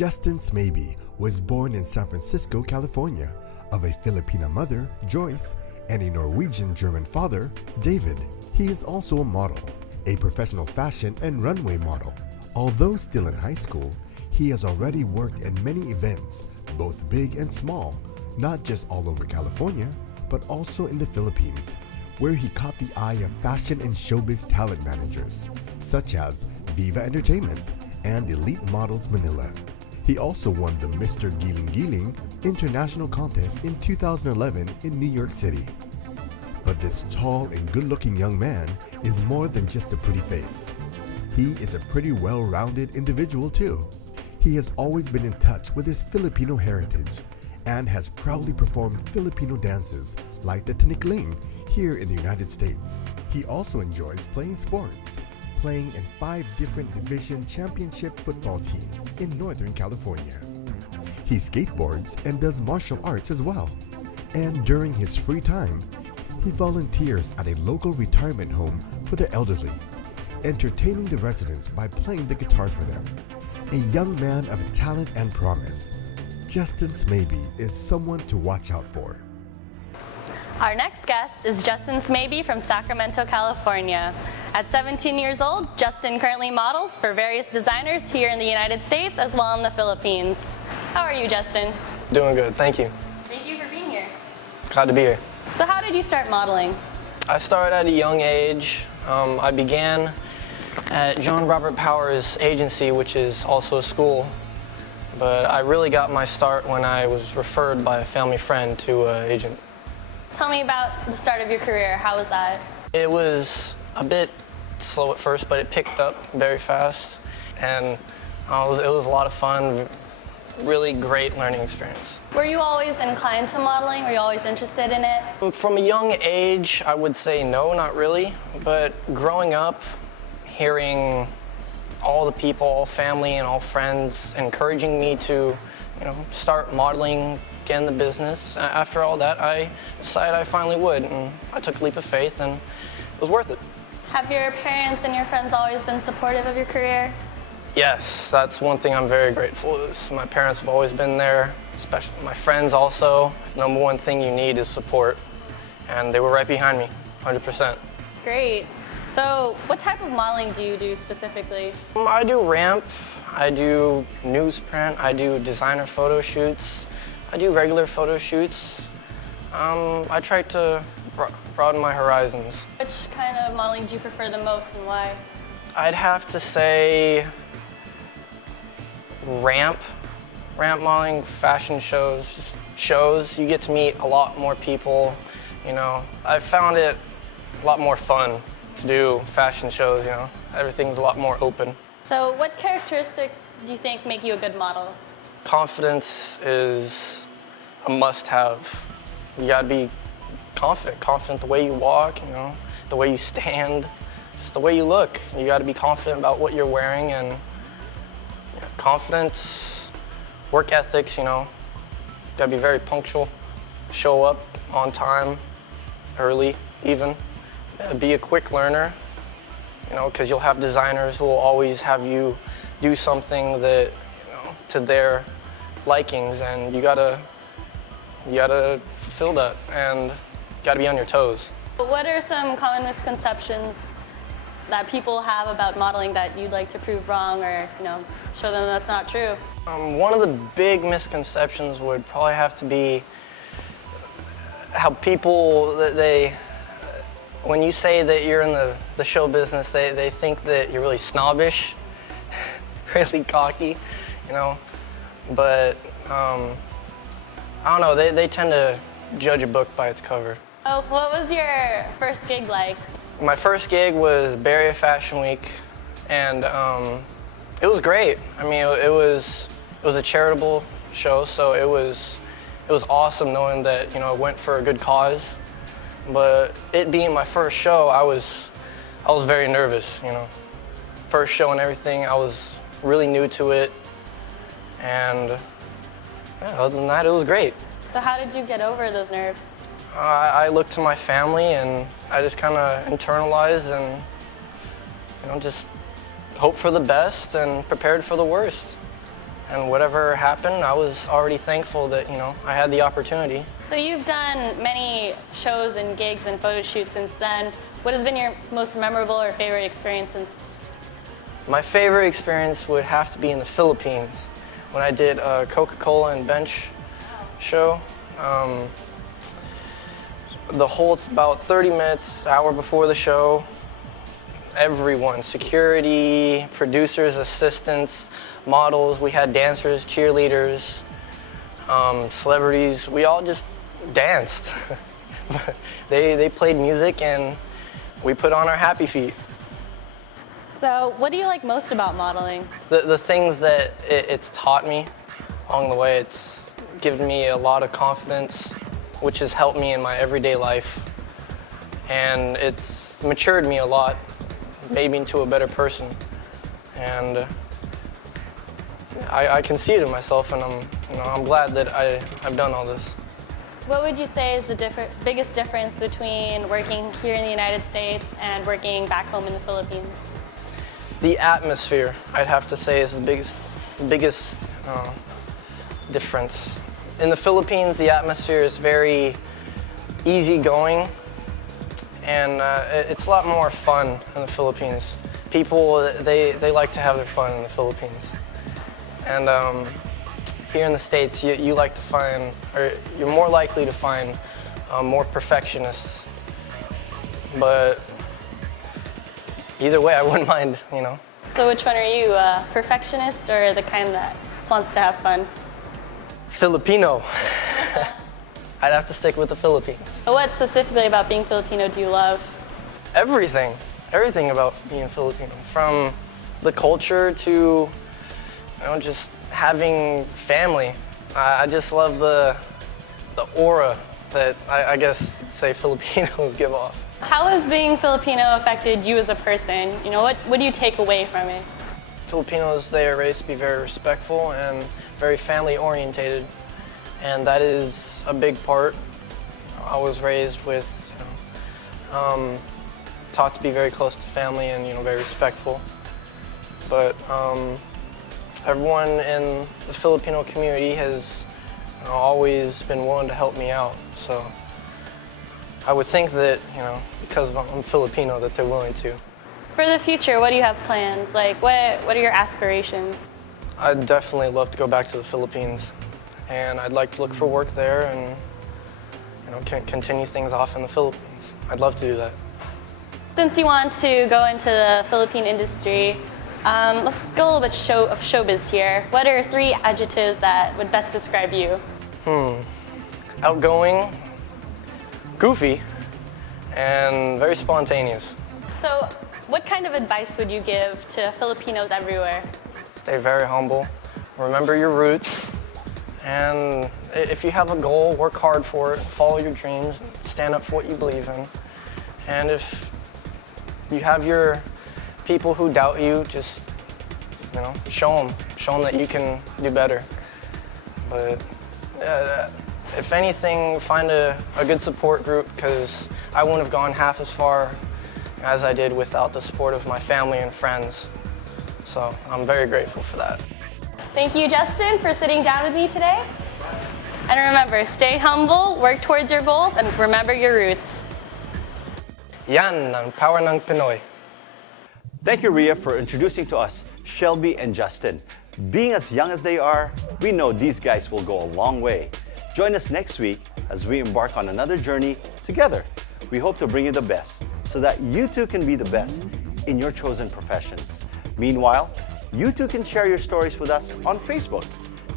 Justin Smaby was born in San Francisco, California, of a Filipina mother, Joyce, and a Norwegian-German father, David. He is also a model, a professional fashion and runway model. Although still in high school, he has already worked in many events, both big and small, not just all over California, but also in the Philippines, where he caught the eye of fashion and showbiz talent managers, such as Viva Entertainment and Elite Models Manila. He also won the Mr. Giling Giling International Contest in 2011 in New York City. But this tall and good-looking young man is more than just a pretty face. He is a pretty well-rounded individual too. He has always been in touch with his Filipino heritage and has proudly performed Filipino dances like the Tinikling here in the United States. He also enjoys playing sports, playing in 5 different division championship football teams in Northern California. He skateboards and does martial arts as well. And during his free time, he volunteers at a local retirement home for the elderly, entertaining the residents by playing the guitar for them. A young man of talent and promise, Justin Smaby is someone to watch out for. Our next guest is Justin Smaby from Sacramento, California. At 17 years old, Justin currently models for various designers here in the United States as well in the Philippines. How are you, Justin? Doing good, thank you. Thank you for being here. Glad to be here. So how did you start modeling? I started at a young age. I began at John Robert Power's agency, which is also a school. But I really got my start when I was referred by a family friend to an agent. Tell me about the start of your career. How was that? It was a bit slow at first, but it picked up very fast. And it was a lot of fun, really great learning experience. Were you always inclined to modeling? Were you always interested in it? From a young age, I would say no, not really. But growing up, hearing all the people, all family and all friends encouraging me to, start modeling, get in the business. After all that, I decided I finally would, and I took a leap of faith, and it was worth it. Have your parents and your friends always been supportive of your career? Yes, that's one thing I'm very grateful is my parents have always been there, especially my friends also. The number one thing you need is support, and they were right behind me, 100%. Great. So what type of modeling do you do specifically? I do ramp, I do newsprint, I do designer photo shoots, I do regular photo shoots. I try to broaden my horizons. Which kind of modeling do you prefer the most and why? I'd have to say ramp modeling, fashion shows, just shows. You get to meet a lot more people, I found it a lot more fun to do fashion shows, Everything's a lot more open. So what characteristics do you think make you a good model? Confidence is a must-have. You gotta be confident the way you walk, the way you stand, just the way you look. You gotta be confident about what you're wearing, and confidence, work ethics, gotta be very punctual, show up on time, early even. Be a quick learner, because you'll have designers who will always have you do something that, to their likings, and you gotta fulfill that, and gotta be on your toes. What are some common misconceptions that people have about modeling that you'd like to prove wrong or, show them that's not true? One of the big misconceptions would probably have to be how people, when you say that you're in the show business, they think that you're really snobbish, really cocky, But, I don't know, they tend to judge a book by its cover. Oh, what was your first gig like? My first gig was Bay Area Fashion Week, and it was great. I mean, it was a charitable show, so it was awesome knowing that, it went for a good cause. But it being my first show, I was very nervous, First show and everything, I was really new to it. And other than that, it was great. So how did you get over those nerves? I looked to my family, and I just kind of internalized and, just hoped for the best and prepared for the worst. And whatever happened, I was already thankful that, I had the opportunity. So you've done many shows and gigs and photo shoots since then. What has been your most memorable or favorite experience since? My favorite experience would have to be in the Philippines when I did a Coca-Cola and Bench show. The whole, about 30 minutes, hour before the show, everyone, security, producers, assistants, models, we had dancers, cheerleaders, celebrities, we all just danced. They played music and we put on our happy feet. So what do you like most about modeling? The things that it's taught me along the way, it's given me a lot of confidence, which has helped me in my everyday life. And it's matured me a lot, made me into a better person. And I can see it in myself, and I'm glad that I've done all this. What would you say is the biggest difference between working here in the United States and working back home in the Philippines? The atmosphere, I'd have to say, is the biggest difference. In the Philippines, the atmosphere is very easygoing, and it's a lot more fun in the Philippines. People, they like to have their fun in the Philippines. And here in the States, you like to find, or you're more likely to find more perfectionists. But either way, I wouldn't mind, So which one are you, a perfectionist or the kind that just wants to have fun? Filipino. I'd have to stick with the Philippines. So what specifically about being Filipino do you love? Everything about being Filipino, from the culture to, just having family. I just love the aura that I guess, say, Filipinos give off. How has being Filipino affected you as a person? What do you take away from it? Filipinos, they are raised to be very respectful and very family orientated, and that is a big part. I was raised with, taught to be very close to family and very respectful. But everyone in the Filipino community has always been willing to help me out. So I would think that, because I'm Filipino, that they're willing to. For the future, what do you have plans? Like, what are your aspirations? I'd definitely love to go back to the Philippines, and I'd like to look for work there and, continue things off in the Philippines. I'd love to do that. Since you want to go into the Philippine industry, let's go a little bit of showbiz here. What are 3 adjectives that would best describe you? Outgoing, goofy, and very spontaneous. So, what kind of advice would you give to Filipinos everywhere? Stay very humble, remember your roots, and if you have a goal, work hard for it, follow your dreams, stand up for what you believe in. And if you have your people who doubt you, just, show them that you can do better. But if anything, find a good support group, because I wouldn't have gone half as far as I did without the support of my family and friends. So I'm very grateful for that. Thank you, Justin, for sitting down with me today. And remember, stay humble, work towards your goals, and remember your roots. Yan ang power ng Pinoy. Thank you, Rhea, for introducing to us Shelby and Justin. Being as young as they are, we know these guys will go a long way. Join us next week as we embark on another journey together. We hope to bring you the best so that you too can be the best in your chosen professions. Meanwhile, you too can share your stories with us on Facebook.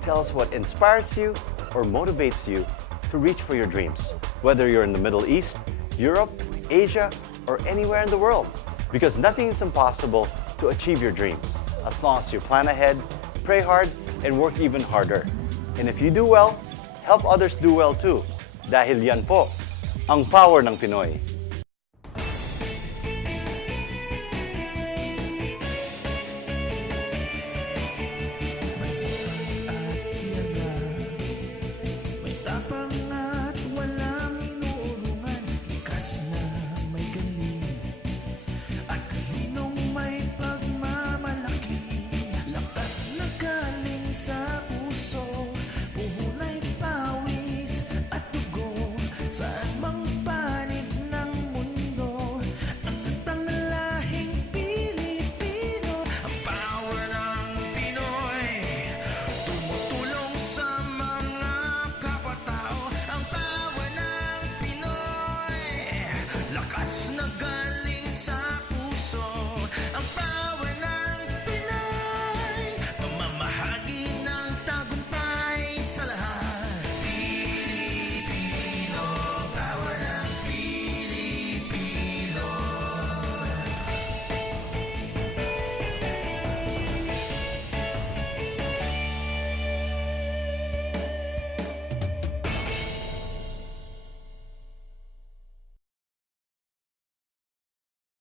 Tell us what inspires you or motivates you to reach for your dreams, whether you're in the Middle East, Europe, Asia, or anywhere in the world. Because nothing is impossible to achieve your dreams, as long as you plan ahead, pray hard, and work even harder. And if you do well, help others do well too. Dahil yan po, ang power ng Pinoy.